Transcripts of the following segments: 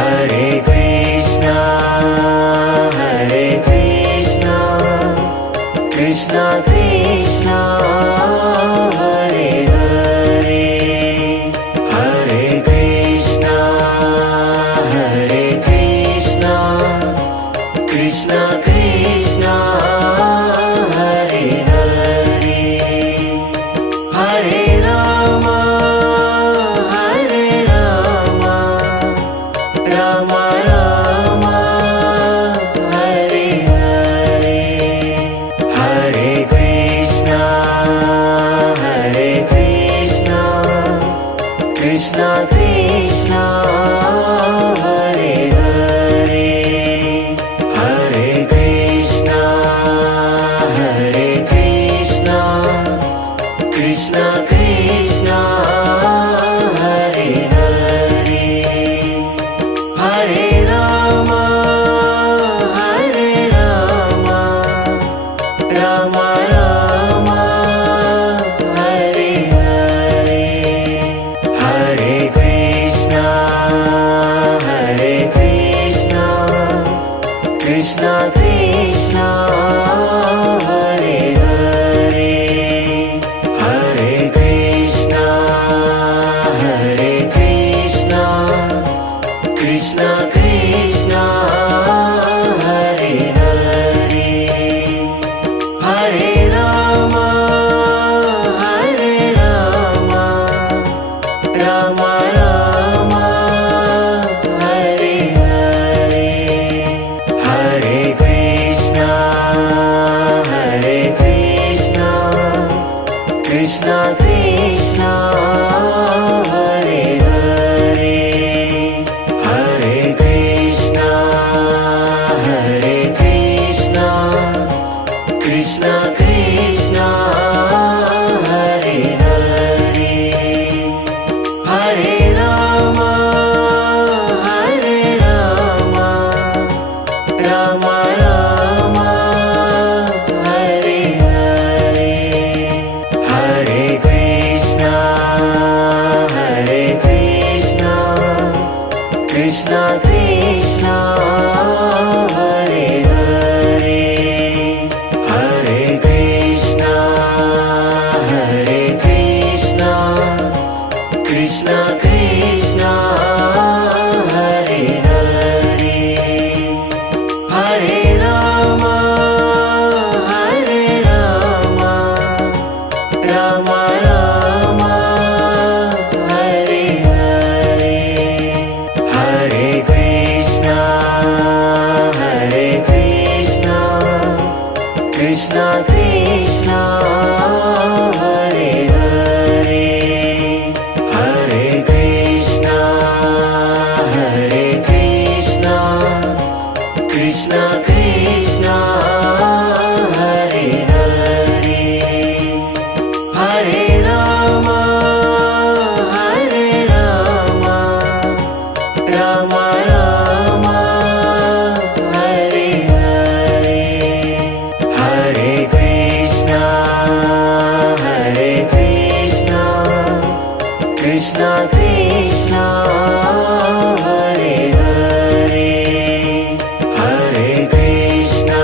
Hare Krishna, Krishna Krishna, Hare Hare, Hare Krishna, Krishna Krishna, Hare Hare, Hare Rama, Rama Rama, Hare Hare, Hare Krishna, Krishna Krishna, Hare Hare, Hare Krishna, Krishna Krishna, Hare Hare, Hare Rama, Rama Rama, Hare Hare, Hare Krishna, Krishna Krishna, Hare Hare, Hare Krishna, Krishna Krishna, Hare Hare, Hare Rama, Rama Rama, Hare Hare, Hare Krishna, Krishna Krishna, Hare Hare, Hare Krishna, Krishna Krishna, Hare Hare, Hare Rama, Rama Rama, Hare Hare, Hare Krishna, Krishna Krishna, Hare Hare, Hare Krishna, Krishna Krishna, Hare Hare, Hare Rama, Rama Rama, Hare Hare, Hare Krishna, Krishna Krishna, Hare Hare, Hare Krishna, Krishna Krishna, Hare Hare, Hare Rama, Rama Rama, Hare Hare, Hare Krishna, Krishna Krishna, Hare Hare, Hare Krishna,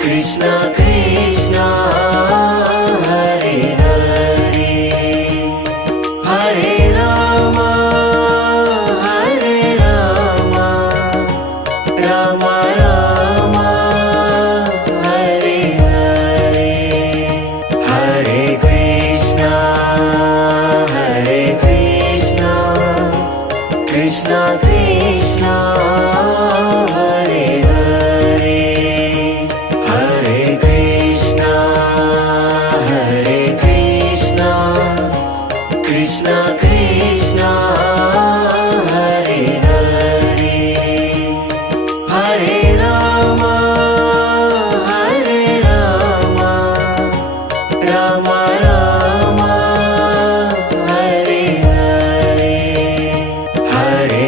Krishna Krishna, Hare Hare, Hare Rama, Rama Rama, Hare Hare, Hare Krishna, Krishna Krishna, Hare Hare, Hare Krishna, Krishna Krishna, Hare Hare, Hare Rama, Rama Rama, Hare Hare, Hare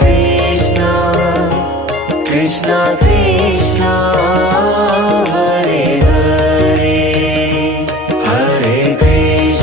Krishna, Krishna Krishna, Hare Hare, Hare Krishna.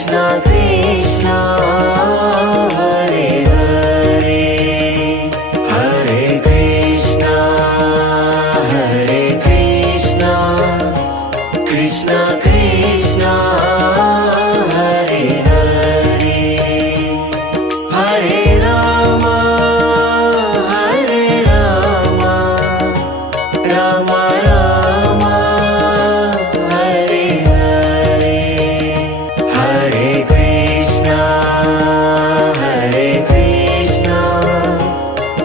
Krishna Krishna Hare Hare Hare Krishna Hare Krishna Krishna Krishna Hare Hare Hare Rama Hare Rama Rama Rama Hare Hare Hare Krishna Hare Krishna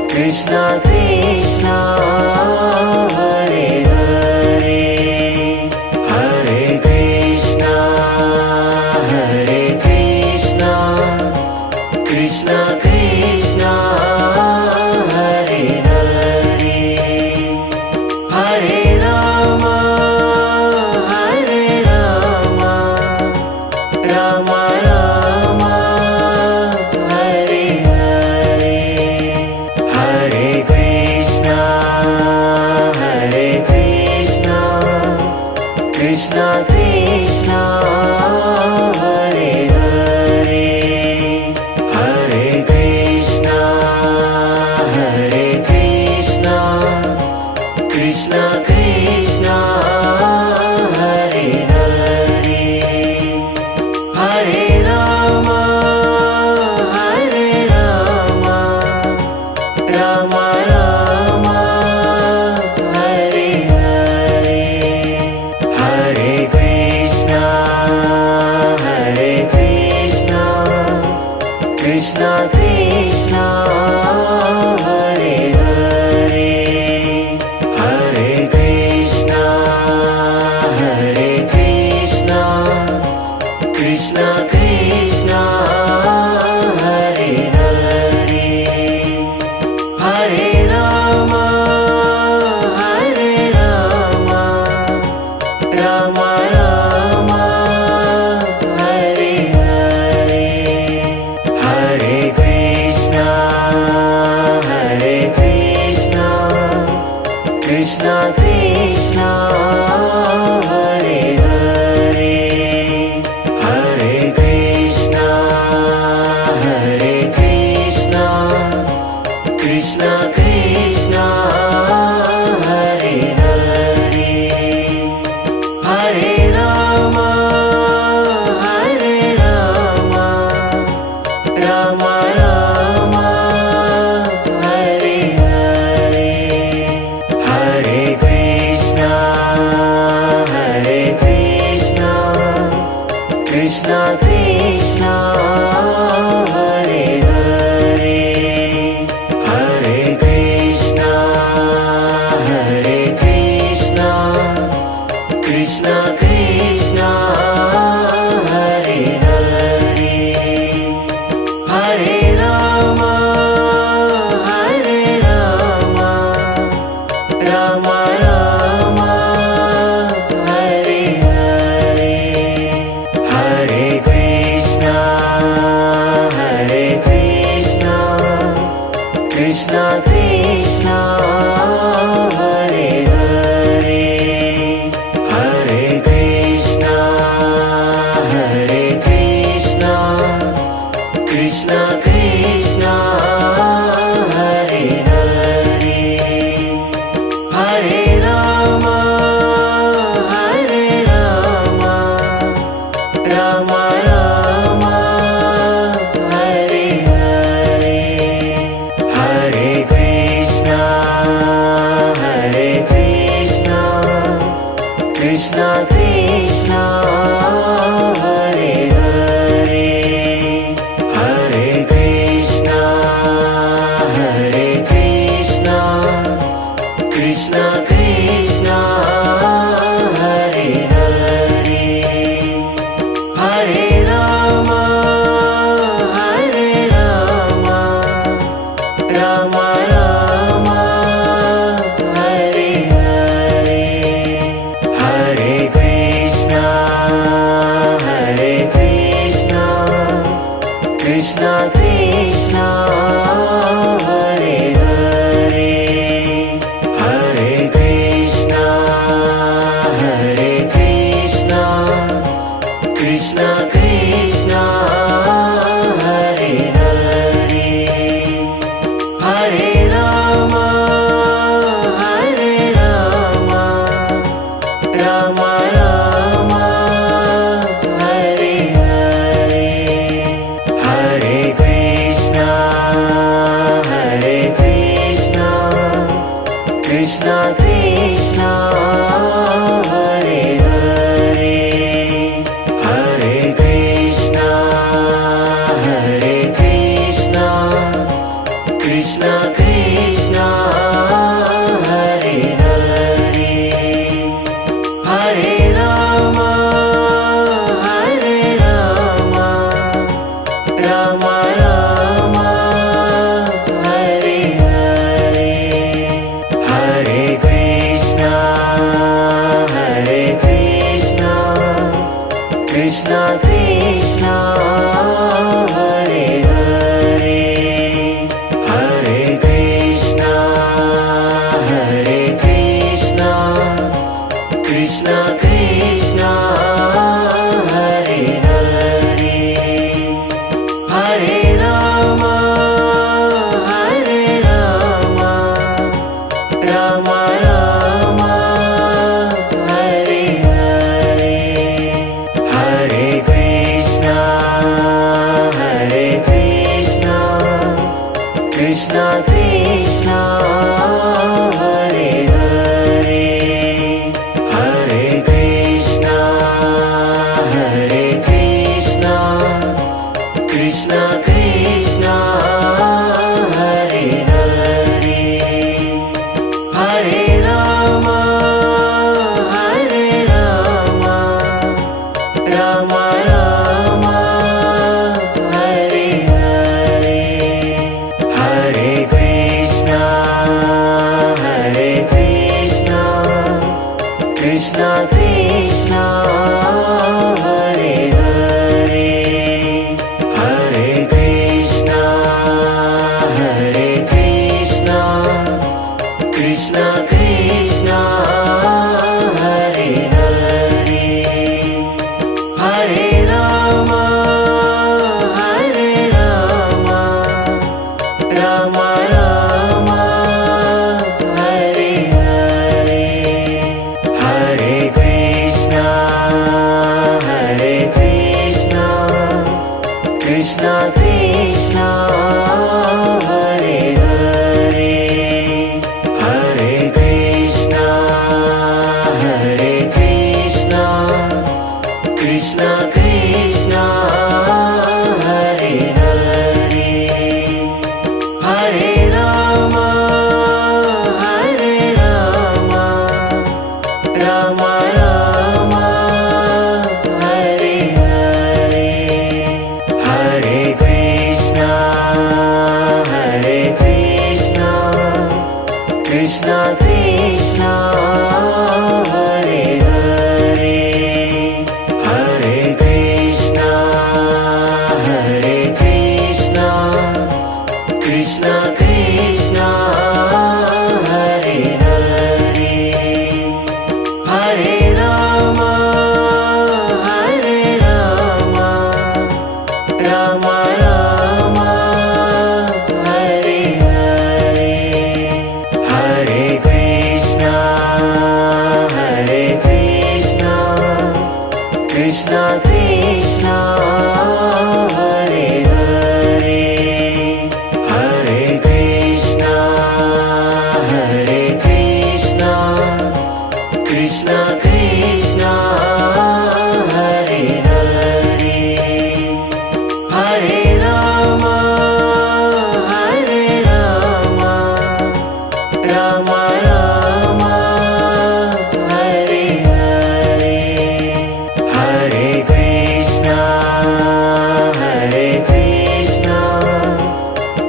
Krishna Krishna Hare Hare Hare Krishna Hare Krishna Krishna Krishna Hare Hare Hare Rama Hare Rama Rama Rama Hare Hare Hare Krishna Hare Krishna Krishna Krishna Hare Hare Hare Krishna Hare Krishna Krishna Krishna Hare Hare Hare Rama Hare Rama Rama Rama Hare Hare Hare Krishna Hare Krishna Krishna Krishna Hare Hare Hare Krishna Hare Krishna Krishna Krishna Hare Hare Hare Rama Hare Rama Rama Rama Hare Hare Hare Krishna Hare Krishna Krishna Krishna Hare Hare Hare Krishna Hare Krishna Krishna Krishna Hare Hare Hare Rama Hare Rama Rama Rama Hare Hare Hare Krishna Hare Krishna Krishna Krishna Hare Hare Hare Krishna Hare Krishna Krishna Krishna Hare Hare Hare Rama Hare Rama Rama Rama Hare Hare Hare Krishna Krishna Krishna Hare Hare Hare Krishna Hare Krishna Krishna Krishna Hare Hare Hare Rama Rama Rama Hare Hare Hare Krishna Krishna Krishna Hare Hare Hare Krishna Krishna Krishna Krishna Hare Hare Hare Rama Rama Rama Hare Hare Hare Krishna Krishna Krishna Hare Hare Hare Krishna Krishna Krishna Krishna Hare Hare Hare Rama Rama Rama Hare Hare Hare Krishna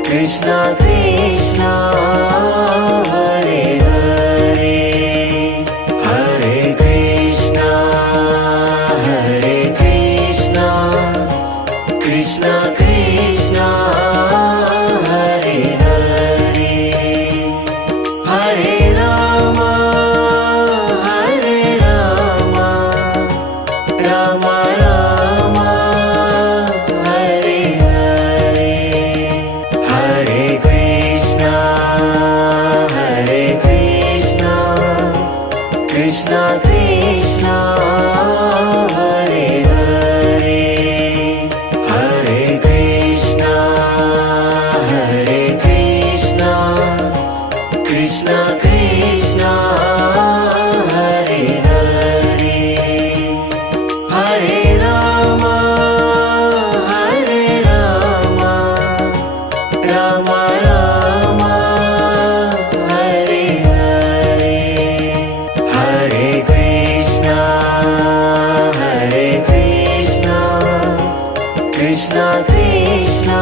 Krishna Krishna Hare Hare Hare Krishna Krishna Krishna Krishna Hare Hare Hare Rama Rama Rama Hare Hare Hare Krishna Krishna Krishna Hare Hare Hare Krishna Krishna Krishna Krishna Hare Hare Hare Rama Rama Rama Hare Hare Hare Krishna Krishna Krishna Krishna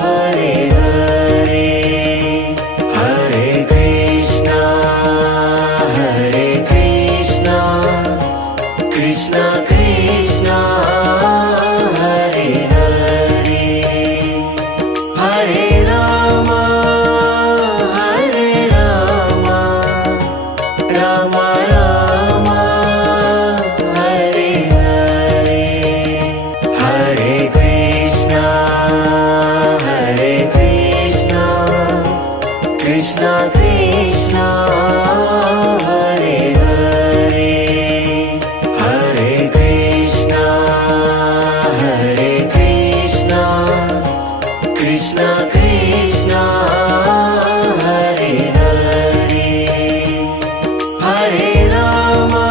Hare Hare Hare Krishna Krishna Krishna Krishna Hare Hare Hare Rama Rama Rama Hare Hare Hare Krishna Krishna Krishna Krishna Hare Hare Hare Krishna Krishna Krishna Krishna Hare Hare Hare Rama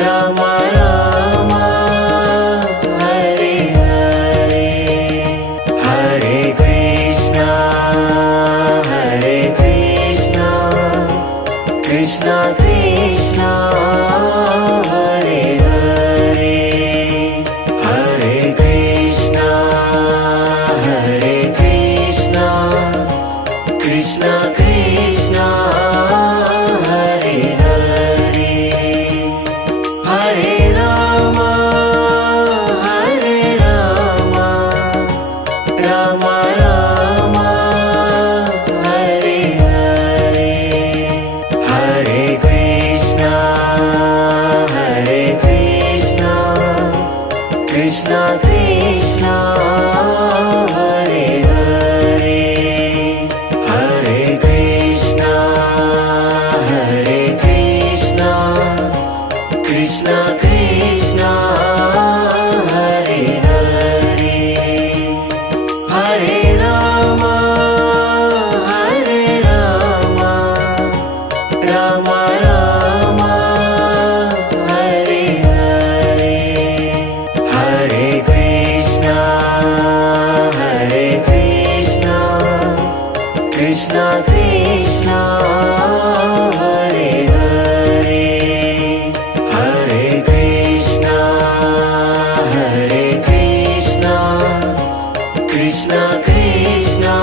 Rama Rama Hare Hare Hare Krishna Krishna Krishna Krishna Hare Hare Hare Krishna Krishna Krishna Krishna Hare Hare Hare Rama Rama Rama Hare Hare Hare Krishna Krishna Krishna Krishna Hare Hare Hare Krishna Krishna Krishna Krishna Hare Hare Hare Rama Hare Rama Rama Rama Hare Hare Hare Krishna Krishna Krishna Hare Hare Hare Krishna Krishna Krishna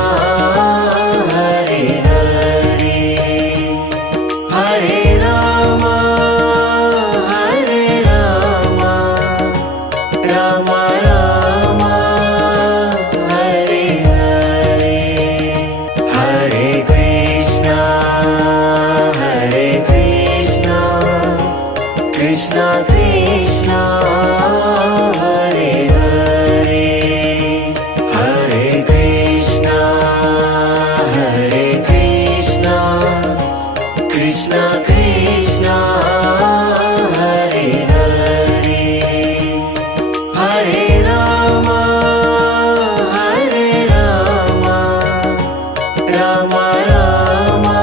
Hare Hare Hare Rama Rama Rama Hare Hare Hare Krishna Krishna Krishna Hare Hare Hare Krishna Krishna Krishna Hare Hare Hare Rama Rama Rama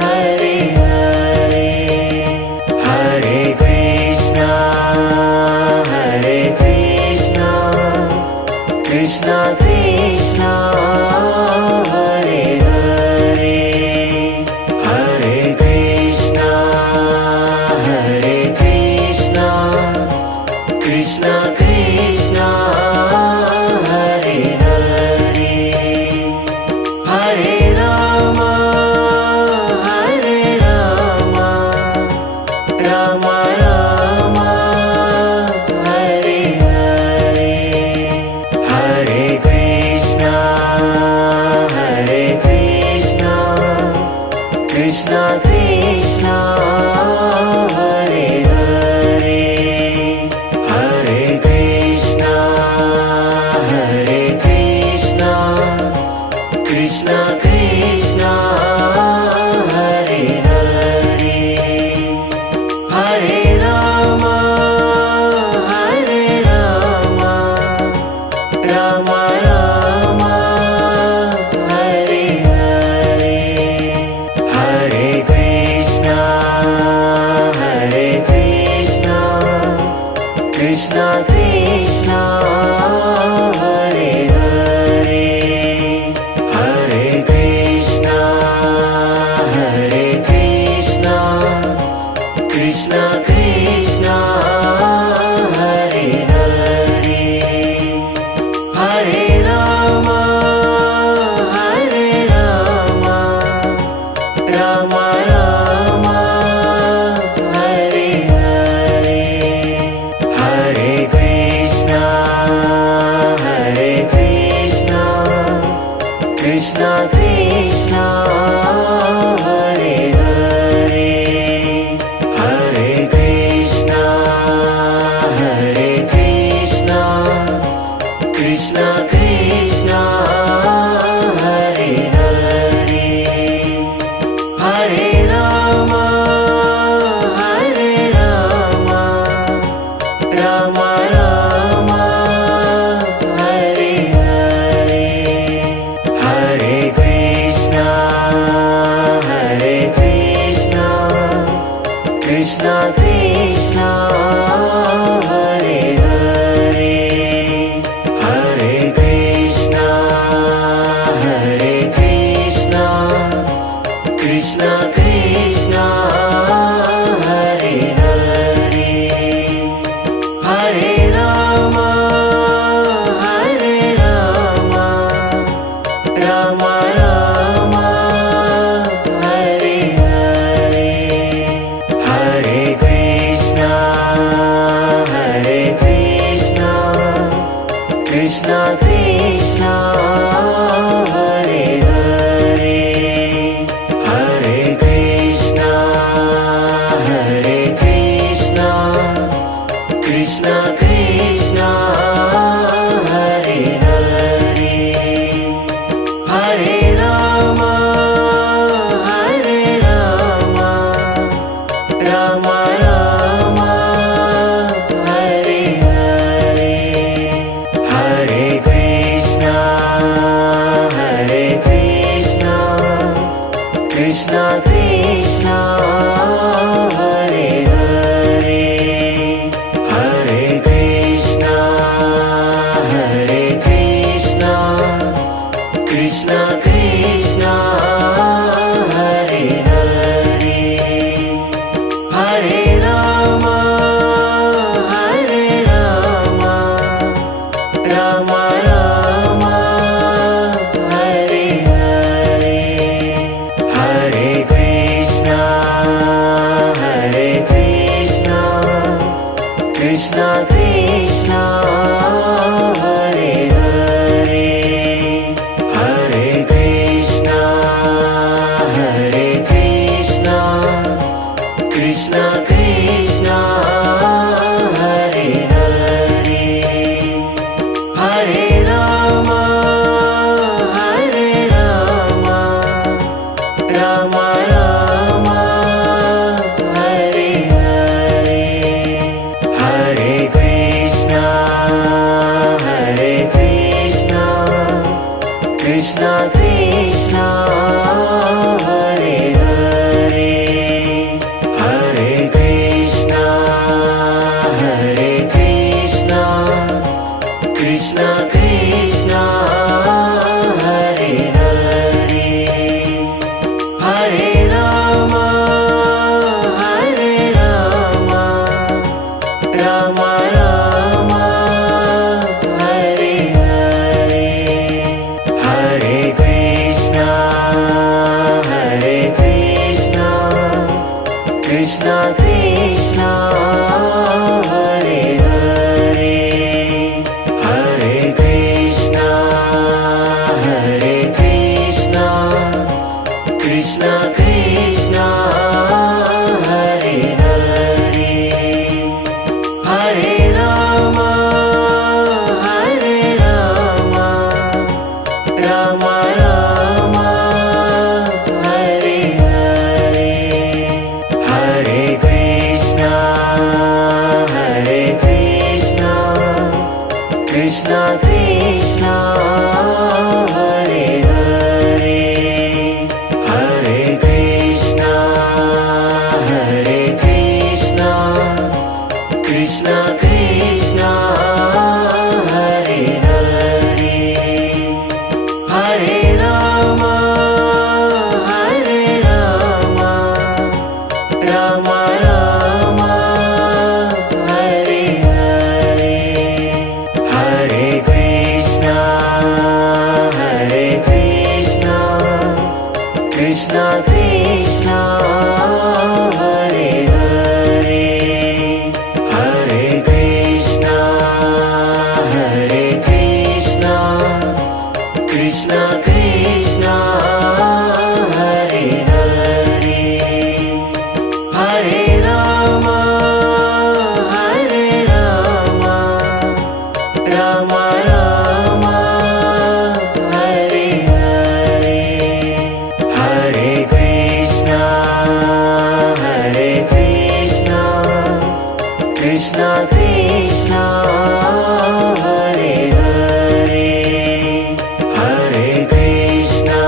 Hare Hare Hare Krishna Krishna Krishna Hare Hare Hare Krishna Krishna Krishna Hare Hare Hare Rama Rama Rama Hare Hare Hare Krishna Krishna Krishna Hare Hare Hare Krishna Krishna Krishna Hare Hare Hare Rama Rama Rama Hare Hare Hare Krishna Krishna Krishna Hare Hare Hare Krishna Krishna Krishna Hare Hare Hare Rama Rama Rama Hare Hare Hare Krishna Krishna Krishna Hare Hare Hare Krishna Hare Krishna Krishna Krishna Hare Hare Hare Rama Hare Rama Rama Rama Hare Hare Hare Krishna Krishna Krishna Hare Hare Hare Krishna Krishna Krishna Krishna Hare Hare Hare Rama Hare Rama Rama Rama Hare Hare Hare Krishna Krishna Krishna Hare Hare Hare Krishna Krishna Krishna Krishna Hare Hare Hare Rama Hare Rama Rama Rama Hare Hare Hare Krishna Krishna Krishna Hare Hare Hare Krishna Krishna Krishna Krishna Hare Hare Hare Rama Hare Rama Rama Rama Hare Hare Hare Krishna Krishna Krishna Hare Hare Hare Krishna Krishna Krishna Krishna Hare Hare Hare Rama Hare Rama Rama Rama Hare Hare Hare Krishna Krishna Krishna Hare Hare Hare Krishna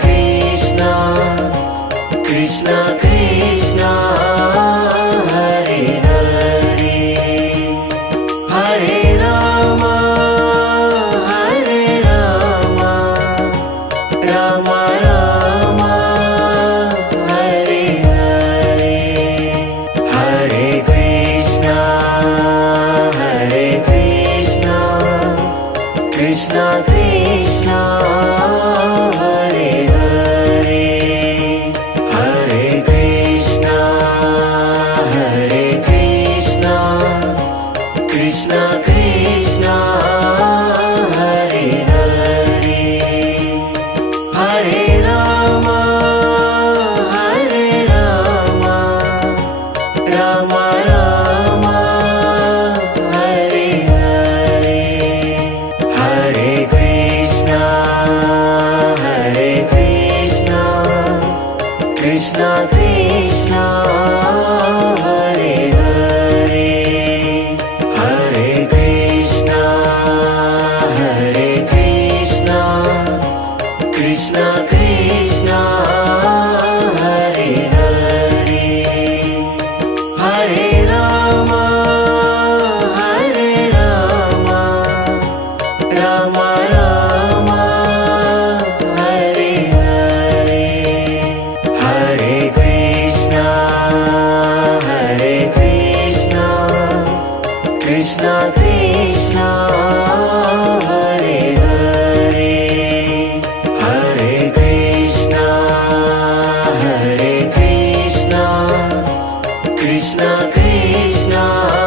Krishna Krishna Krishna Hare Hare Hare Rama Hare Rama Rama Rama Hare Hare Hare Krishna Krishna Krishna Hare Hare Hare Krishna Krishna Krishna Krishna Hare Hare Hare Rama Hare Rama Rama Rama Hare Hare Hare Krishna Krishna Krishna Hare Hare Hare Krishna Krishna Krishna Krishna Hare Hare Hare Rama Hare Rama Rama Rama Hare Hare Hare Krishna Krishna Krishna Hare Hare Hare Krishna Krishna Krishna Krishna